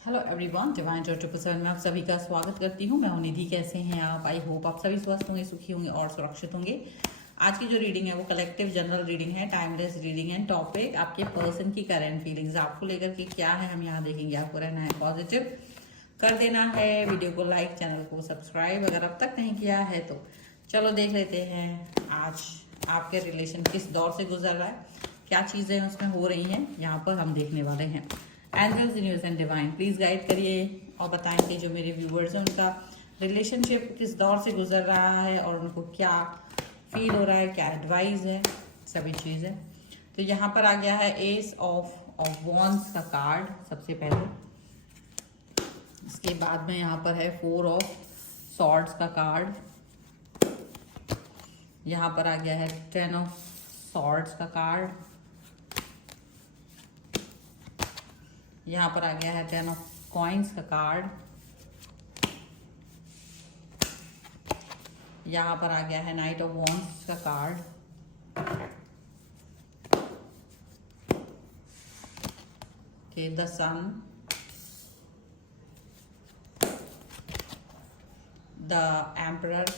Hello everyone, divine 24/7 में आप सभी का स्वागत करती हूँ। मैं हूँ निधि। कैसे हैं आप? आई होप आप सभी स्वस्थ होंगे, सुखी होंगे और सुरक्षित होंगे। आज की जो रीडिंग है वो कलेक्टिव जनरल रीडिंग है, टाइमलेस रीडिंग है। टॉपिक आपके पर्सन की करंट फीलिंग्स, आपको लेकर के क्या है हम यहाँ देखेंगे। आपको रहना है पॉजिटिव, कर देना है वीडियो को लाइक, चैनल को सब्सक्राइब अगर अब तक नहीं किया है तो। चलो देख लेते हैं आज आपके रिलेशन किस दौर से गुजर रहा है, क्या चीज़ें उसमें हो रही हैं, यहाँ पर हम देखने वाले हैं। Angels, universe and divine please guide करिए और बताएं कि जो मेरे व्यूवर्स हैं उनका रिलेशनशिप किस दौर से गुजर रहा है और उनको क्या फील हो रहा है, क्या एडवाइस है, सभी चीज़ें। तो यहाँ पर आ गया है एस ऑफ वॉन्ड्स का कार्ड सबसे पहले। इसके बाद में यहाँ पर है 4 ऑफ सॉर्ड्स का कार्ड। यहाँ पर आ गया है 10 ऑफ सॉर्ड्स का कार्ड। यहाँ पर आ गया है 10 ऑफ कॉइन्स का कार्ड। यहाँ पर आ गया है नाइट ऑफ वॉन्ड्स का card. Okay, the sun, the emperor,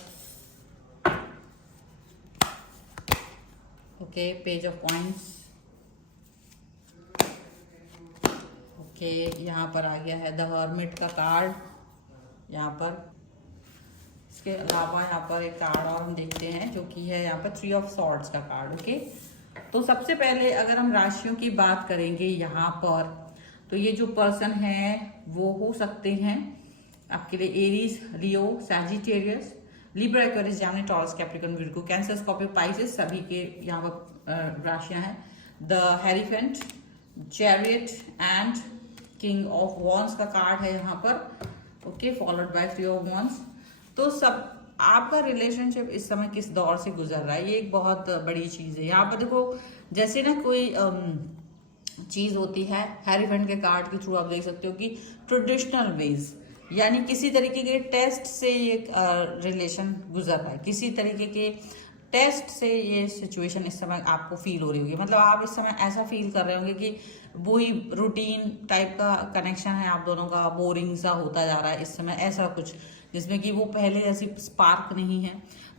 okay, page of coins, okay. यहाँ पर आ गया है द हर्मिट का कार्ड यहाँ पर। इसके अलावा यहाँ पर एक कार्ड और हम देखते हैं जो कि है यहाँ पर 3 ऑफ सॉर्ड्स का कार्ड। ओके, तो सबसे पहले अगर हम राशियों की बात करेंगे यहाँ पर, तो ये जो पर्सन है वो हो सकते हैं आपके लिए Aries, Leo, Sagittarius, Libra, Aquarius, Gemini, Taurus, Capricorn, Virgo, Cancer, Scorpio, Pisces, सभी के यहाँ पर राशियां हैं। The hierophant, chariot and king of wands का कार्ड है यहाँ पर। Okay, followed by 3 of wands. तो सब आपका रिलेशनशिप इस समय किस दौर से गुजर रहा है, ये एक बहुत बड़ी चीज है। यहाँ पर देखो, जैसे ना कोई चीज होती है, हेरीफेंट के कार्ड के थ्रू आप देख सकते हो कि ट्रेडिशनल वेज, यानी किसी तरीके के टेस्ट से ये रिलेशन गुजर रहा है, किसी तरीके के टेस्ट से ये सिचुएशन इस समय आपको फील हो रही होगी। मतलब आप इस समय ऐसा फील कर रहे होंगे कि वही रूटीन टाइप का कनेक्शन है आप दोनों का, बोरिंग सा होता जा रहा है इस समय, ऐसा कुछ जिसमें कि वो पहले जैसी स्पार्क नहीं है।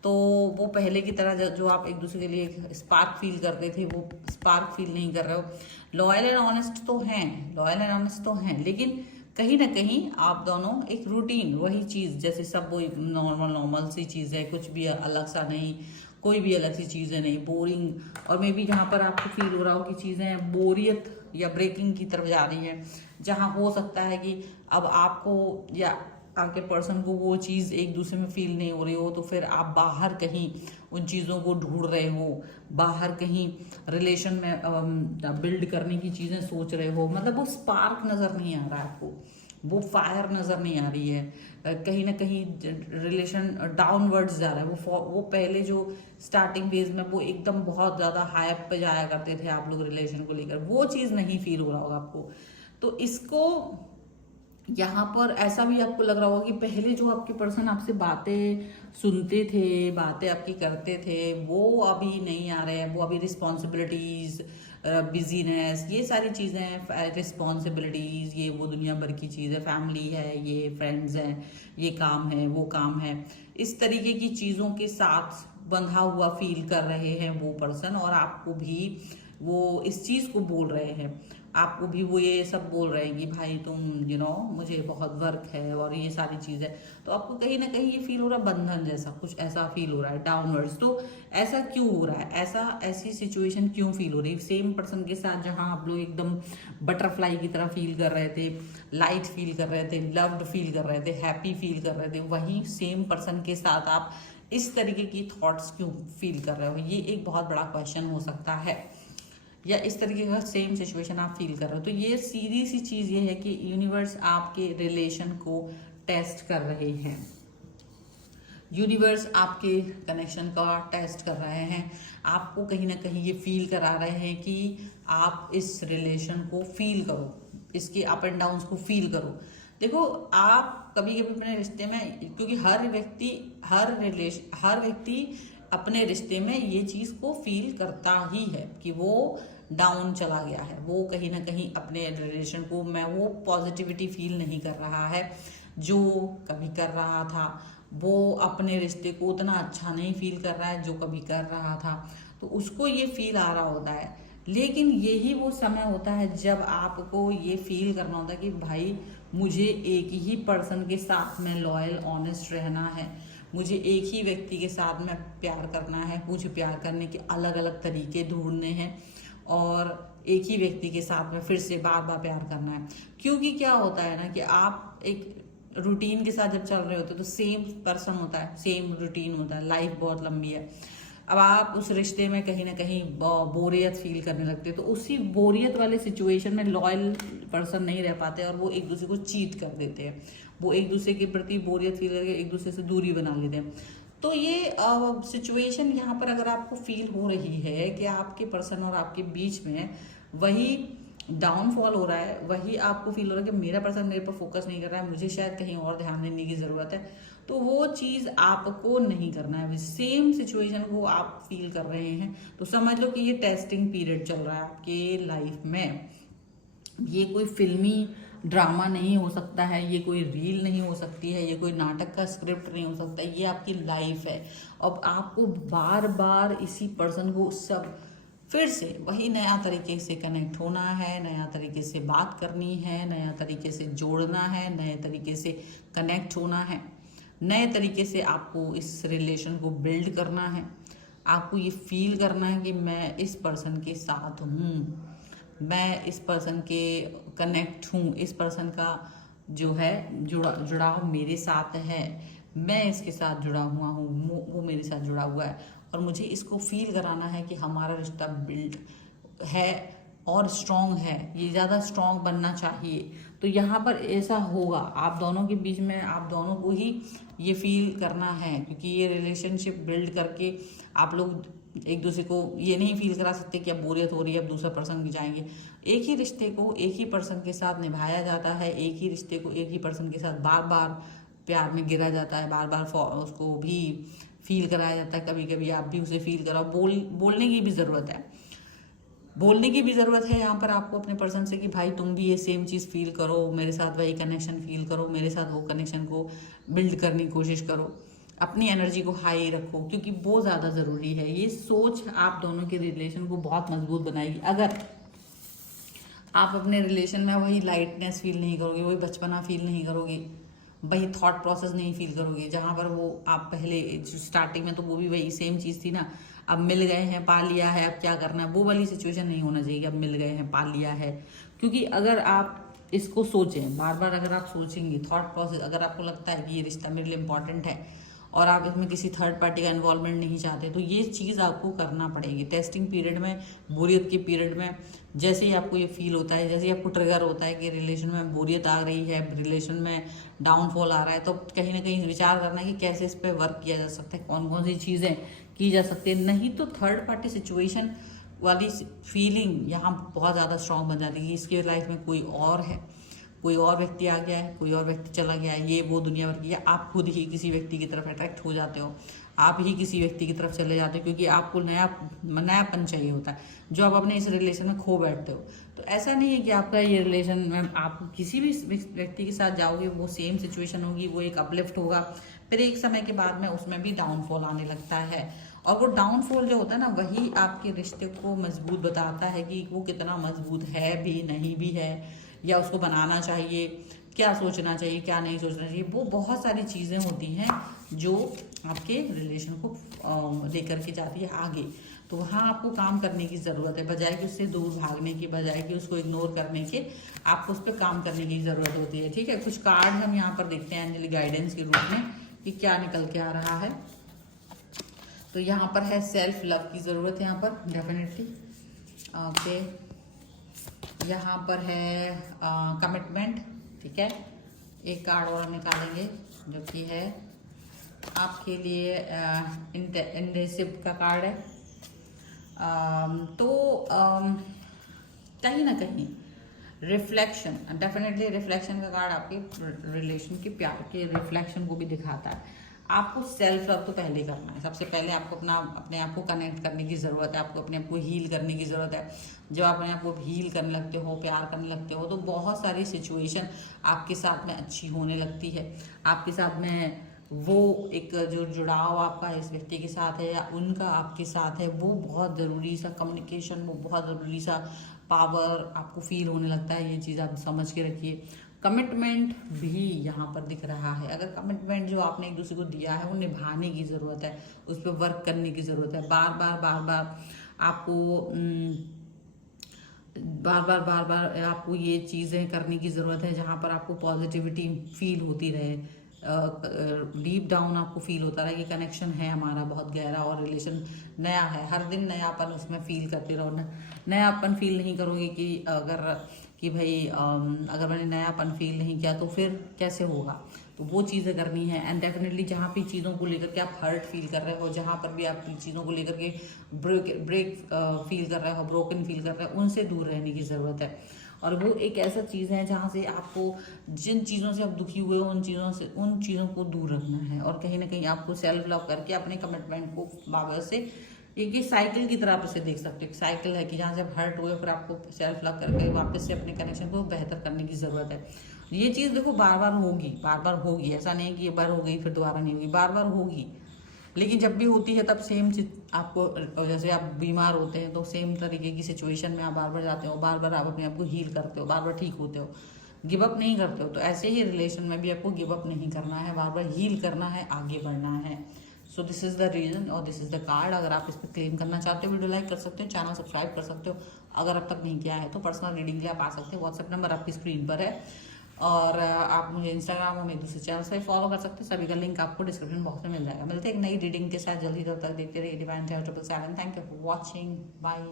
तो वो पहले की तरह जो आप एक दूसरे के लिए स्पार्क फील करते थे वो स्पार्क फील नहीं कर रहे हो। लॉयल एंड ऑनेस्ट तो हैं, लॉयल एंड ऑनेस्ट तो हैं, लेकिन कहीं ना कहीं आप दोनों एक रूटीन, वही चीज जैसे सब वही नॉर्मल सी चीज है, कुछ भी अलग सा नहीं, कोई भी अलग सी चीजें नहीं, बोरिंग। और मे बी जहाँ पर आपको फील हो रहा हो कि चीजें बोरियत या ब्रेकिंग की तरफ जा रही है, जहाँ हो सकता है कि अब आपको या आपके पर्सन को वो चीज़ एक दूसरे में फील नहीं हो रही हो, तो फिर आप बाहर कहीं उन चीज़ों को ढूंढ रहे हो, बाहर कहीं रिलेशन में बिल्ड करने की चीज़ें सोच रहे हो। मतलब वो स्पार्क नज़र नहीं आ रहा है आपको, वो फायर नज़र नहीं आ रही है, कहीं ना कहीं रिलेशन डाउनवर्ड्स जा रहा है। वो पहले जो स्टार्टिंग फेज में वो एकदम बहुत ज़्यादा हाइप पे जाया करते थे आप लोग रिलेशन को लेकर, वो चीज़ नहीं फील हो रहा होगा आपको। तो इसको यहाँ पर ऐसा भी आपको लग रहा होगा कि पहले जो आपके पर्सन आपसे बातें सुनते थे, बातें आपकी करते थे, वो अभी नहीं आ रहे हैं। वो अभी रिस्पॉन्सिबिलिटीज, बिजीनेस, ये सारी चीज़ें, रिस्पॉन्सिबिलिटीज, ये वो दुनिया भर की चीज़ें, फैमिली है, ये फ्रेंड्स हैं, ये काम है, वो काम है, इस तरीके की चीज़ों के साथ बंधा हुआ फील कर रहे हैं वो पर्सन। और आपको भी वो इस चीज़ को बोल रहे हैं, आपको भी वो ये सब बोल रहे हैं कि भाई तुम मुझे बहुत वर्क है और ये सारी चीज़ है। तो आपको कहीं ना कहीं ये फील हो रहा है बंधन जैसा, कुछ ऐसा फील हो रहा है डाउनवर्ड्स। तो ऐसा क्यों हो रहा है, ऐसी सिचुएशन क्यों फील हो रही है सेम पर्सन के साथ, जहां आप लोग एकदम बटरफ्लाई की तरह फील कर रहे थे, लाइट फील कर रहे थे, लव्ड फील कर रहे थे, हैप्पी फील कर रहे थे, वही सेम पर्सन के साथ आप इस तरीके की थॉट्स क्यों फील कर रहे हो? ये एक बहुत बड़ा क्वेश्चन हो सकता है। या इस तरीके का सेम सिचुएशन आप फील कर रहे हो। तो ये सीधी सी चीज ये है कि यूनिवर्स आपके रिलेशन को टेस्ट कर रहे हैं, यूनिवर्स आपके कनेक्शन का टेस्ट कर रहे हैं, आपको कहीं ना कहीं ये फील करा रहे हैं कि आप इस रिलेशन को फील करो, इसके अप एंड डाउन्स को फील करो। देखो, आप कभी कभी अपने रिश्ते में, क्योंकि हर व्यक्ति अपने रिश्ते में ये चीज को फील करता ही है कि वो डाउन चला गया है, वो कहीं ना कहीं अपने रिलेशन को वो पॉजिटिविटी फील नहीं कर रहा है जो कभी कर रहा था। वो अपने रिश्ते को उतना अच्छा नहीं फील कर रहा है जो कभी कर रहा था। तो उसको ये फील आ रहा होता है। लेकिन यही वो समय होता है जब आपको ये फील करना होता है कि भाई मुझे एक ही पर्सन के साथ में लॉयल ऑनेस्ट रहना है, मुझे एक ही व्यक्ति के साथ में प्यार करना है, मुझे प्यार करने के अलग अलग तरीके ढूंढने हैं और एक ही व्यक्ति के साथ में फिर से बार बार प्यार करना है। क्योंकि क्या होता है ना कि आप एक रूटीन के साथ जब चल रहे होते हो तो सेम पर्सन होता है, सेम रूटीन होता है, लाइफ बहुत लंबी है। अब आप उस रिश्ते में कहीं ना कहीं बोरियत फील करने लगते हो, तो उसी बोरियत वाले सिचुएशन में लॉयल पर्सन नहीं रह पाते और वो एक दूसरे को चीट कर देते हैं। वो एक दूसरे के प्रति बोरियत फील करके एक दूसरे से दूरी बना लेते हैं। तो ये सिचुएशन यहाँ पर अगर आपको फील हो रही है कि आपके पर्सन और आपके बीच में वही डाउनफॉल हो रहा है, वही आपको फील हो रहा है कि मेरा पर्सन मेरे पर फोकस नहीं कर रहा है, मुझे शायद कहीं और ध्यान देने की ज़रूरत है, तो वो चीज़ आपको नहीं करना है। सेम सिचुएशन को आप फील कर रहे हैं तो समझ लो कि ये टेस्टिंग पीरियड चल रहा है आपके लाइफ में। ये कोई फिल्मी ड्रामा नहीं हो सकता है, ये कोई रील नहीं हो सकती है, ये कोई नाटक का स्क्रिप्ट नहीं हो सकता, ये आपकी लाइफ है। अब आपको बार बार इसी पर्सन को सब फिर से वही नया तरीके से कनेक्ट होना है, नया तरीके से बात करनी है, नया तरीके से जोड़ना है, नए तरीके से कनेक्ट होना है, नए तरीके से आपको इस रिलेशन को बिल्ड करना है। आपको ये फील करना है कि मैं इस पर्सन के साथ हूँ, मैं इस पर्सन के कनेक्ट हूँ, इस पर्सन का जो है जुड़ाव मेरे साथ है, मैं इसके साथ जुड़ा हुआ हूँ, वो मेरे साथ जुड़ा हुआ है। और मुझे इसको फील कराना है कि हमारा रिश्ता बिल्ड है और स्ट्रॉन्ग है, ये ज़्यादा स्ट्रॉन्ग बनना चाहिए। तो यहाँ पर ऐसा होगा, आप दोनों के बीच में आप दोनों को ही ये फील करना है, क्योंकि ये रिलेशनशिप बिल्ड करके आप लोग एक दूसरे को ये नहीं फील करा सकते कि अब बोरियत हो रही है, अब दूसरा पर्सन जाएंगे। एक ही रिश्ते को एक ही पर्सन के साथ निभाया जाता है, एक ही रिश्ते को एक ही पर्सन के साथ बार बार प्यार में गिरा जाता है, बार बार उसको भी फील कराया जाता है। कभी कभी आप भी उसे फील कराओ, बोलने की भी ज़रूरत है, बोलने की भी ज़रूरत है यहाँ पर आपको अपने पर्सन से कि भाई तुम भी ये सेम चीज़ फील करो, मेरे साथ वही कनेक्शन फील करो, मेरे साथ वो कनेक्शन को बिल्ड करने की कोशिश करो, अपनी एनर्जी को हाई रखो, क्योंकि वो ज़्यादा ज़रूरी है। ये सोच आप दोनों के रिलेशन को बहुत मजबूत बनाएगी। अगर आप अपने रिलेशन में वही लाइटनेस फील नहीं करोगे, वही बचपना फील नहीं करोगे, वही थॉट प्रोसेस नहीं फील करोगे जहाँ पर वो आप पहले स्टार्टिंग में तो वो भी वही सेम चीज़ थी ना, अब मिल गए हैं, पा लिया है, अब क्या करना है, वो वाली सिचुएशन नहीं होना चाहिए। अब मिल गए हैं, पा लिया है, क्योंकि अगर आप इसको सोचें बार बार, अगर आप सोचेंगे थॉट प्रोसेस, अगर आपको लगता है कि ये रिश्ता मेरे लिए इंपॉर्टेंट है और आप इसमें किसी थर्ड पार्टी का इन्वॉल्वमेंट नहीं चाहते, तो ये चीज़ आपको करना पड़ेगी। टेस्टिंग पीरियड में, बोरियत के पीरियड में, जैसे ही आपको ये फील होता है, जैसे ही आपको ट्रिगर होता है कि रिलेशन में बोरियत आ रही है, रिलेशन में डाउनफॉल आ रहा है, तो कहीं ना कहीं विचार करना है कि कैसे इस पर वर्क किया जा सकता है, कौन कौन सी चीज़ें की जा सकती है। नहीं तो थर्ड पार्टी सिचुएशन वाली फीलिंग यहाँ बहुत ज़्यादा स्ट्रॉन्ग बन जाती है कि इसके लाइफ में कोई और है, कोई और व्यक्ति आ गया है, कोई और व्यक्ति चला गया है, ये वो दुनिया भर की, या आप खुद ही किसी व्यक्ति की तरफ अट्रैक्ट हो जाते हो, आप ही किसी व्यक्ति की तरफ चले जाते हो, क्योंकि आपको नयापन चाहिए होता है जो आप अपने इस रिलेशन में खो बैठते हो। तो ऐसा नहीं है कि आपका ये रिलेशन में आप किसी भी व्यक्ति के साथ जाओगे वो सेम सिचुएशन होगी, वो एक अपलिफ्ट होगा, फिर एक समय के बाद में उसमें भी डाउनफॉल आने लगता है। और वो डाउनफॉल जो होता है ना, वही आपके रिश्ते को मजबूत बताता है कि वो कितना मजबूत है भी, नहीं भी है, या उसको बनाना चाहिए, क्या सोचना चाहिए, क्या नहीं सोचना चाहिए। वो बहुत सारी चीज़ें होती हैं जो आपके रिलेशन को लेकर के जाती है आगे। तो वहाँ आपको काम करने की ज़रूरत है, बजाय कि उससे दूर भागने की, बजाय कि उसको इग्नोर करने के, आपको उस पर काम करने की ज़रूरत होती है। ठीक है, कुछ कार्ड हम यहाँ पर देखते हैं एंजल गाइडेंस के रूप में कि क्या निकल के आ रहा है। तो यहाँ पर है सेल्फ लव की ज़रूरत है यहाँ पर डेफिनेटली। ओके, यहाँ पर है कमिटमेंट। ठीक है, एक कार्ड और निकालेंगे जो कि है आपके लिए इंडेसिव का कार्ड है। तो कहीं ना कहीं रिफ्लेक्शन, डेफिनेटली रिफ्लेक्शन का कार्ड आपके रिलेशन के प्यार के रिफ्लेक्शन को भी दिखाता है। आपको सेल्फ लव तो पहले करना है। सबसे पहले आपको अपने आप को कनेक्ट करने की ज़रूरत है, आपको अपने आप को हील करने की ज़रूरत है। जब आप अपने आप को हील करने लगते हो, प्यार करने लगते हो, तो बहुत सारी सिचुएशन आपके साथ में अच्छी होने लगती है। आपके साथ में वो एक जो जुड़ाव आपका इस व्यक्ति के साथ है या उनका आपके साथ है, वो बहुत ज़रूरी सा कम्युनिकेशन, वो बहुत ज़रूरी सा पावर आपको फील होने लगता है। ये चीज़ आप समझ के रखिए। कमिटमेंट भी यहाँ पर दिख रहा है। अगर कमिटमेंट जो आपने एक दूसरे को दिया है वो निभाने की ज़रूरत है, उस पर वर्क करने की ज़रूरत है। बार बार आपको बार बार आपको ये चीज़ें करने की ज़रूरत है जहाँ पर आपको पॉजिटिविटी फील होती रहे, डीप डाउन आपको फील होता रहे कि कनेक्शन है हमारा बहुत गहरा और रिलेशन नया है। हर दिन नयापन उसमें फील करते रहो। नयापन फील नहीं करोगे कि भाई अगर मैंने नयापन फील नहीं किया तो फिर कैसे होगा। तो वो चीज़ें करनी है। एंड डेफिनेटली जहाँ भी चीज़ों को लेकर के आप हर्ट फील कर रहे हो, जहाँ पर भी आप चीज़ों को लेकर के ब्रेक फील कर रहे हो, ब्रोकन फील कर रहे हो, उनसे दूर रहने की ज़रूरत है। और वो एक ऐसा चीज़ है जहाँ से आपको जिन चीज़ों से आप दुखी हुए हो उन चीज़ों को दूर रखना है। और कहीं ना कहीं आपको सेल्फ लव करके अपने कमिटमेंट को वापस से एक साइकिल की तरह आप इसे देख सकते हो। साइकिल है कि जहाँ से आप हर्ट हुए फिर आपको सेल्फ लव करके वापस से अपने कनेक्शन को बेहतर करने की ज़रूरत है। ये चीज़ देखो बार बार होगी। ऐसा नहीं कि ये बार हो गई फिर दोबारा नहीं होगी, बार बार होगी। लेकिन जब भी होती है तब सेम चीज आपको, जैसे आप बीमार होते हैं तो सेम तरीके की सिचुएशन में आप बार बार जाते हो, बार बार आप अपने आप को हील करते हो, बार बार ठीक होते हो, गिव अप नहीं करते हो। तो ऐसे ही रिलेशन में भी आपको गिव अप नहीं करना है, बार बार हील करना है, आगे बढ़ना है। So this is the reason और दिस इज द कार्ड। अगर आप इस पर क्लेम करना चाहते हो वीडियो लाइक कर सकते हो, चैनल सब्सक्राइब कर सकते हो। अगर अब तक नहीं किया है तो पर्सनल रीडिंग के लिए आप आ सकते हो। व्हाट्सएप नंबर आपकी स्क्रीन पर है और आप मुझे इंस्टाग्राम और मेरे दूसरे चैनल से फॉलो कर सकते हैं। सभी का लिंक आपको डिस्क्रिप्शन बॉक्स में मिल जाएगा। मिलते हैं एक नई रीडिंग के साथ जल्दी। तब तक देखते रहिए divine 777। Thank you for watching. Bye.